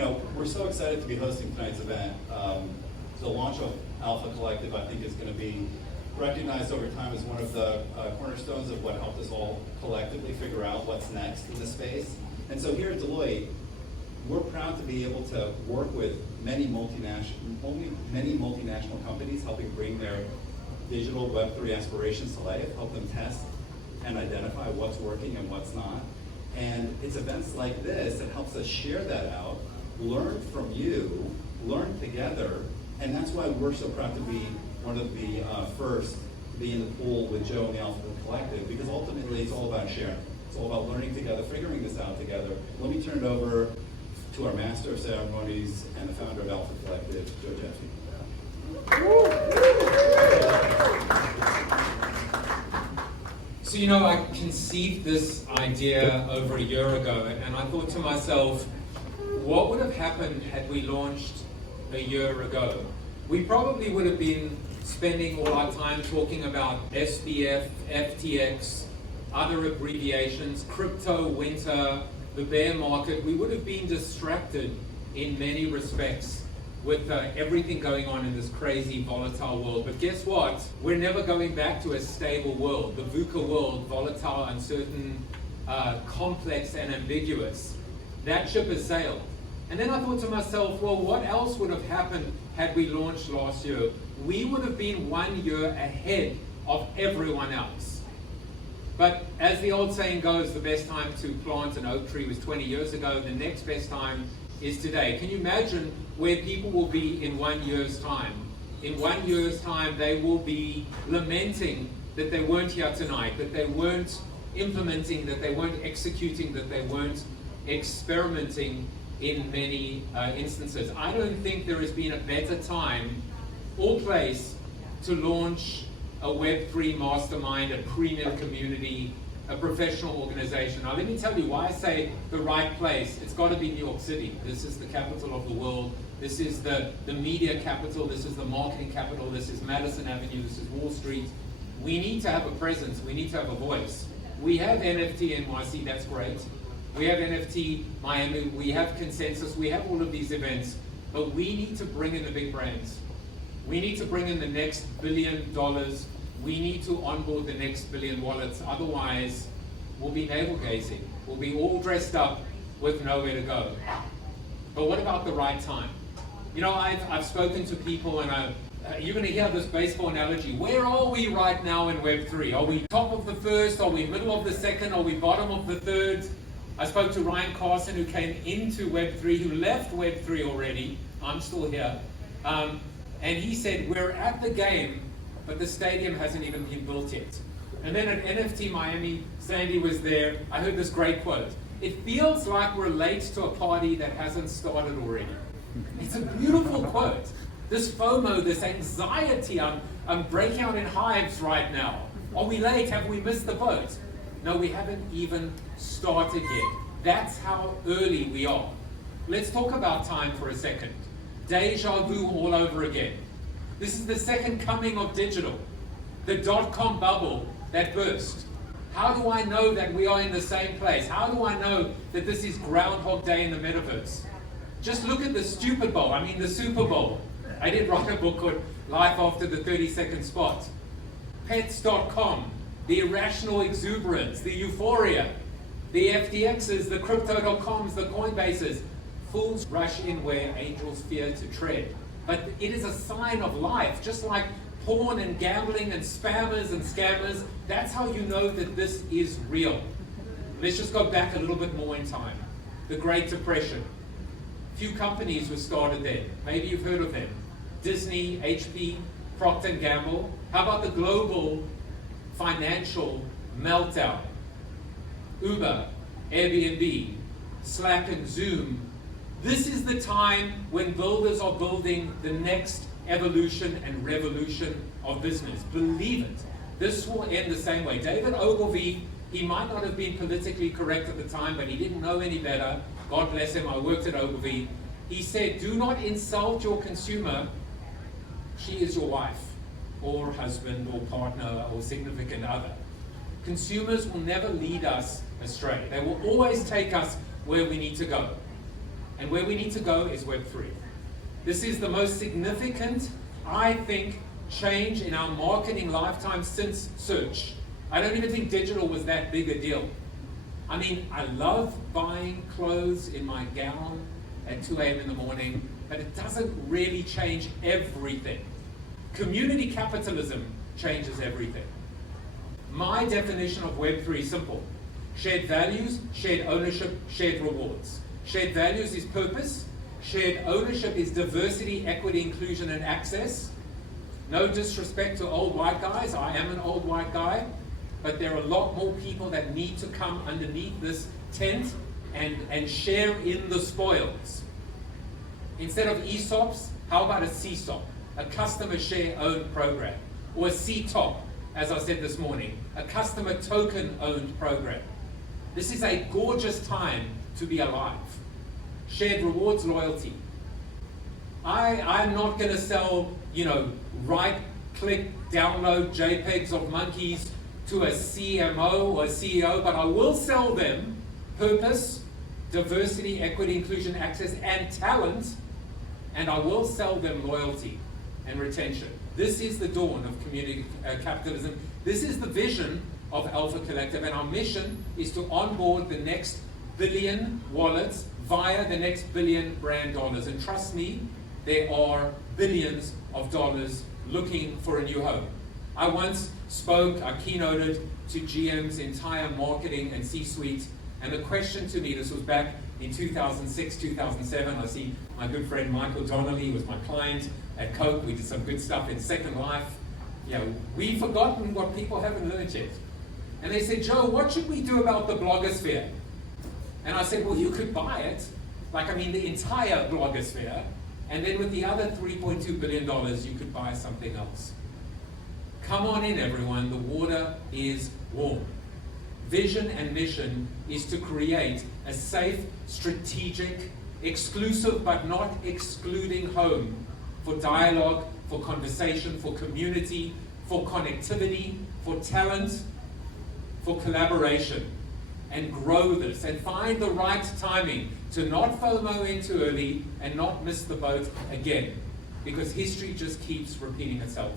we're so excited to be hosting tonight's event. The launch of Alpha Collective, I think, is going to be recognized over time as one of the cornerstones of what helped us all collectively figure out what's next in the space. And so here at Deloitte, we're proud to be able to work with many multinational companies, helping bring their digital Web3 aspirations to life, help them test and identify what's working and what's not. And it's events like this that helps us share that out, learn from you, learn together, and that's why we're so proud to be one of the first to be in the pool with Joe and the Alpha Collective, because ultimately it's all about sharing. It's all about learning together, figuring this out together. Let me turn it over to our Master of Ceremonies and the founder of Alpha Collective, Joe Jeffy. So, I conceived this idea over a year ago, and I thought to myself, what would have happened had we launched a year ago? We probably would have been spending all our time talking about SBF, FTX, other abbreviations, crypto, winter, the bear market. We would have been distracted in many respects with everything going on in this crazy, volatile world. But guess what? We're never going back to a stable world. The VUCA world, volatile, uncertain, complex, and ambiguous. That ship has sailed. And then I thought to myself, well, what else would have happened had we launched last year? We would have been 1 year ahead of everyone else. But as the old saying goes, the best time to plant an oak tree was 20 years ago. The next best time is today. Can you imagine where people will be in 1 year's time? In 1 year's time, they will be lamenting that they weren't here tonight, that they weren't implementing, that they weren't executing, that they weren't experimenting in many instances. I don't think there has been a better time or place to launch a Web3 mastermind, a premium community, a professional organization. Now let me tell you why I say the right place. It's got to be New York City. This is the capital of the world. This is the media capital. This is the marketing capital. This is Madison Avenue. This is Wall Street. We need to have a presence. We need to have a voice. We have NFT NYC, that's great. We have NFT Miami, we have Consensus, we have all of these events, but we need to bring in the big brands. We need to bring in the next $1 billion. We need to onboard the next billion wallets. Otherwise, we'll be navel gazing. We'll be all dressed up with nowhere to go. But what about the right time? I've spoken to people, and you're going to hear this baseball analogy. Where are we right now in Web3? Are we top of the first? Are we middle of the second? Are we bottom of the third? I spoke to Ryan Carson, who came into Web3, who left Web3 already. I'm still here. And he said, we're at the game, but the stadium hasn't even been built yet. And then at NFT Miami, Sandy was there. I heard this great quote. It feels like we're late to a party that hasn't started already. It's a beautiful quote. This FOMO, this anxiety, I'm breaking out in hives right now. Are we late? Have we missed the boat? No, we haven't even started yet. That's how early we are. Let's talk about time for a second. Deja vu all over again. This is the second coming of digital. The dot-com bubble that burst. How do I know that we are in the same place? How do I know that this is Groundhog Day in the metaverse? Just look at the stupid bowl, the Super Bowl. I did write a book called Life After the 30-Second Spot. Pets.com, the irrational exuberance, the euphoria, the FTXs, the crypto.coms, the Coinbases. Fools rush in where angels fear to tread. But it is a sign of life, just like porn and gambling and spammers and scammers. That's how you know that this is real. Let's just go back a little bit more in time. The Great Depression. Few companies were started then. Maybe you've heard of them. Disney, HP, Procter & Gamble. How about the global financial meltdown? Uber, Airbnb, Slack and Zoom. This is the time when builders are building the next evolution and revolution of business. Believe it. This will end the same way. David Ogilvy, he might not have been politically correct at the time, but he didn't know any better. God bless him, I worked at Ogilvy. He said, do not insult your consumer. She is your wife, or husband, or partner, or significant other. Consumers will never lead us astray. They will always take us where we need to go. And where we need to go is Web3. This is the most significant, I think, change in our marketing lifetime since search. I don't even think digital was that big a deal. I mean, I love buying clothes in my gown at 2 a.m. in the morning, but it doesn't really change everything. Community capitalism changes everything. My definition of Web3 is simple. Shared values, shared ownership, shared rewards. Shared values is purpose. Shared ownership is diversity, equity, inclusion, and access. No disrespect to old white guys. I am an old white guy. But there are a lot more people that need to come underneath this tent and share in the spoils. Instead of ESOPs, how about a CSOP? A customer share owned program. Or a CTOP, as I said this morning, a customer token owned program. This is a gorgeous time to be alive. Shared rewards, loyalty. I'm not going to sell, right-click, download JPEGs of monkeys to a CMO or a CEO, but I will sell them purpose, diversity, equity, inclusion, access, and talent, and I will sell them loyalty and retention. This is the dawn of community capitalism. This is the vision of Alpha Collective, and our mission is to onboard the next billion wallets via the next billion brand dollars. And trust me, there are billions of dollars looking for a new home. I once spoke, I keynoted to GM's entire marketing and C-suite, and the question to me, this was back in 2006, 2007, I see my good friend Michael Donnelly was my client at Coke. We did some good stuff in Second Life. We've forgotten what people haven't learned yet. And they said, Joe, what should we do about the blogosphere? And I said, well, you could buy it, the entire blogosphere, and then with the other $3.2 billion, you could buy something else. Come on in, everyone, the water is warm. Vision and mission is to create a safe, strategic, exclusive but not excluding home for dialogue, for conversation, for community, for connectivity, for talent, for collaboration, and grow this and find the right timing to not FOMO in too early and not miss the boat again, because history just keeps repeating itself.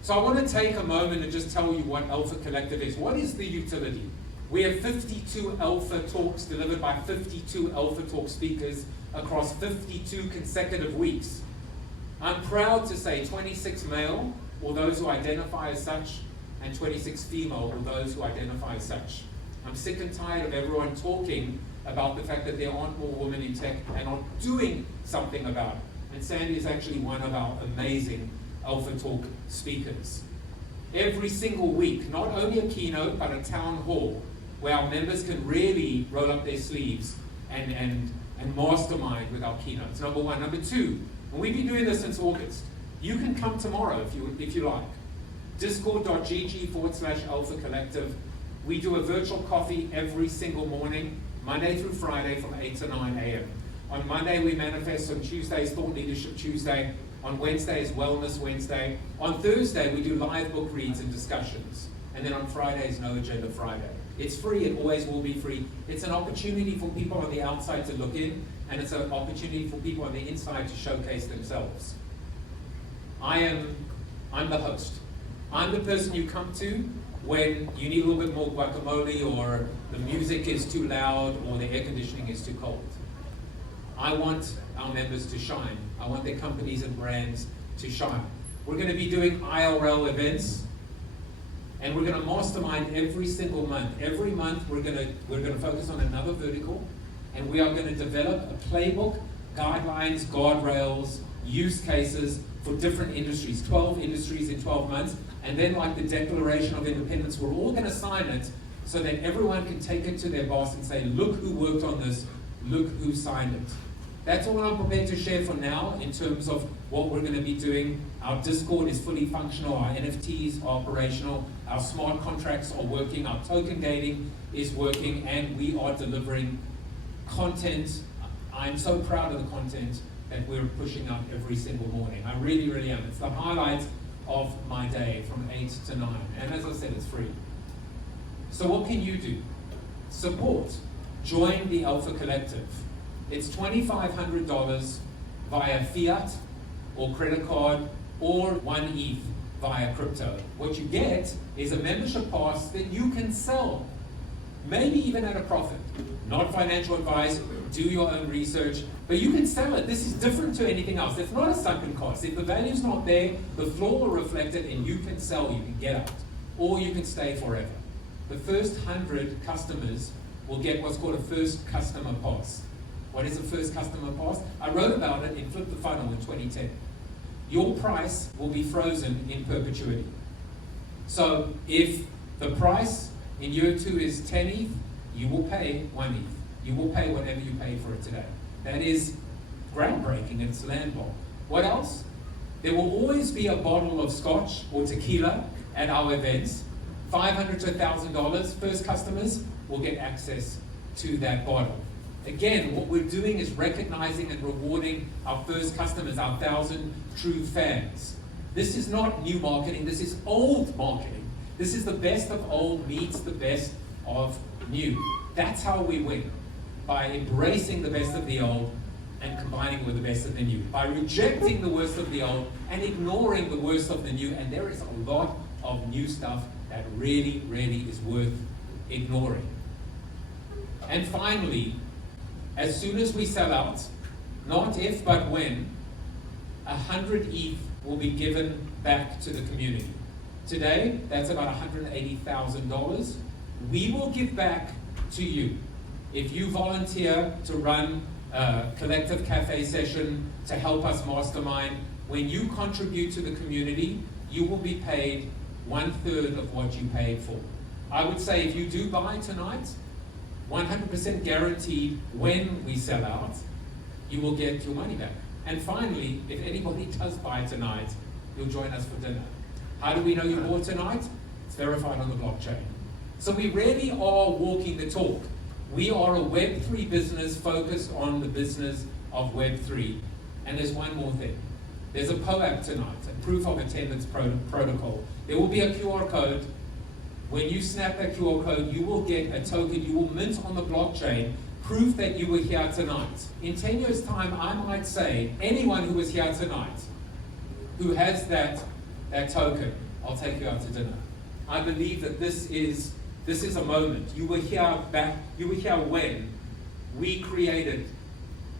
So I want to take a moment and just tell you what Alpha Collective is. What is the utility? We have 52 Alpha Talks delivered by 52 Alpha Talk speakers across 52 consecutive weeks. I'm proud to say 26 male, or those who identify as such, and 26 female, or those who identify as such. I'm sick and tired of everyone talking about the fact that there aren't more women in tech and not doing something about it. And Sandy is actually one of our amazing Alpha Talk speakers. Every single week, not only a keynote, but a town hall where our members can really roll up their sleeves and mastermind with our keynotes. Number one. Number two, and we've been doing this since August. You can come tomorrow if you like. Discord.gg/Alpha Collective. We do a virtual coffee every single morning, Monday through Friday from 8 to 9 a.m. On Monday we manifest, on Tuesdays Thought Leadership Tuesday, on Wednesdays Wellness Wednesday. On Thursday we do live book reads and discussions. And then on Fridays, No Agenda Friday. It's free, it always will be free. It's an opportunity for people on the outside to look in, and it's an opportunity for people on the inside to showcase themselves. I'm the host. I'm the person you come to when you need a little bit more guacamole, or the music is too loud, or the air conditioning is too cold. I want our members to shine. I want their companies and brands to shine. We're going to be doing IRL events, and we're going to mastermind every single month. Every month we're going to focus on another vertical, and we are going to develop a playbook, guidelines, guardrails, use cases for different industries, 12 industries in 12 months, and then like the Declaration of Independence, we're all going to sign it so that everyone can take it to their boss and say, look who worked on this, look who signed it. That's all I'm prepared to share for now in terms of what we're going to be doing. Our Discord is fully functional, our NFTs are operational, our smart contracts are working, our token gating is working, and we are delivering content. I'm so proud of the content that we're pushing out every single morning. I really, really am. It's the highlight of my day from 8 to 9. And as I said, it's free. So what can you do? Support. Join the Alpha Collective. It's $2,500 via fiat or credit card or 1 ETH via crypto. What you get is a membership pass that you can sell, maybe even at a profit. Not financial advice, do your own research, but you can sell it. This is different to anything else. It's not a sunken cost. If the value's not there, the floor will reflect it and you can sell, you can get out, or you can stay forever. The first 100 customers will get what's called a first customer pass. What is a first customer pass? I wrote about it in Flip the Funnel in 2010. Your price will be frozen in perpetuity. So if the price in year 2 is 10 ETH, you will pay 1 ETH. You will pay whatever you pay for it today. That is groundbreaking, and it's landmark. What else? There will always be a bottle of scotch or tequila at our events. $500 to $1,000, first customers will get access to that bottle. Again, what we're doing is recognizing and rewarding our first customers, our 1,000 true fans. This is not new marketing, this is old marketing. This is the best of old meets the best of new. That's how we win, by embracing the best of the old and combining with the best of the new, by rejecting the worst of the old and ignoring the worst of the new. And there is a lot of new stuff that really, really is worth ignoring. And finally, as soon as we sell out, not if but when, 100 ETH will be given back to the community. Today, that's about $180,000. We will give back to you. If you volunteer to run a collective cafe session to help us mastermind, when you contribute to the community, you will be paid 1/3 of what you paid for. I would say if you do buy tonight, 100% guaranteed when we sell out, you will get your money back. And finally, if anybody does buy tonight, you'll join us for dinner. How do we know you bought tonight? It's verified on the blockchain. So we really are walking the talk. We are a Web3 business focused on the business of Web3. And there's one more thing. There's a POAP tonight, a proof of attendance protocol. There will be a QR code. When you snap that QR code, you will get a token, you will mint on the blockchain, proof that you were here tonight. In 10 years' time, I might say, anyone who was here tonight, who has that token, I'll take you out to dinner. I believe that this is a moment. You were here when we created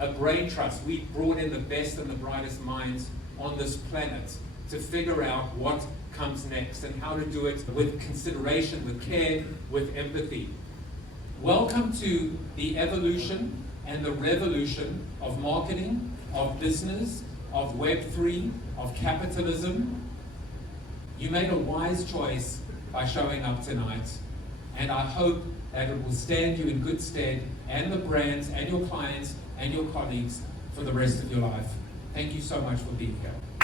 a brain trust. We brought in the best and the brightest minds on this planet to figure out what comes next and how to do it with consideration, with care, with empathy. Welcome to the evolution and the revolution of marketing, of business, of Web3, of capitalism. You made a wise choice by showing up tonight, and I hope that it will stand you in good stead, and the brands, and your clients, and your colleagues for the rest of your life. Thank you so much for being here.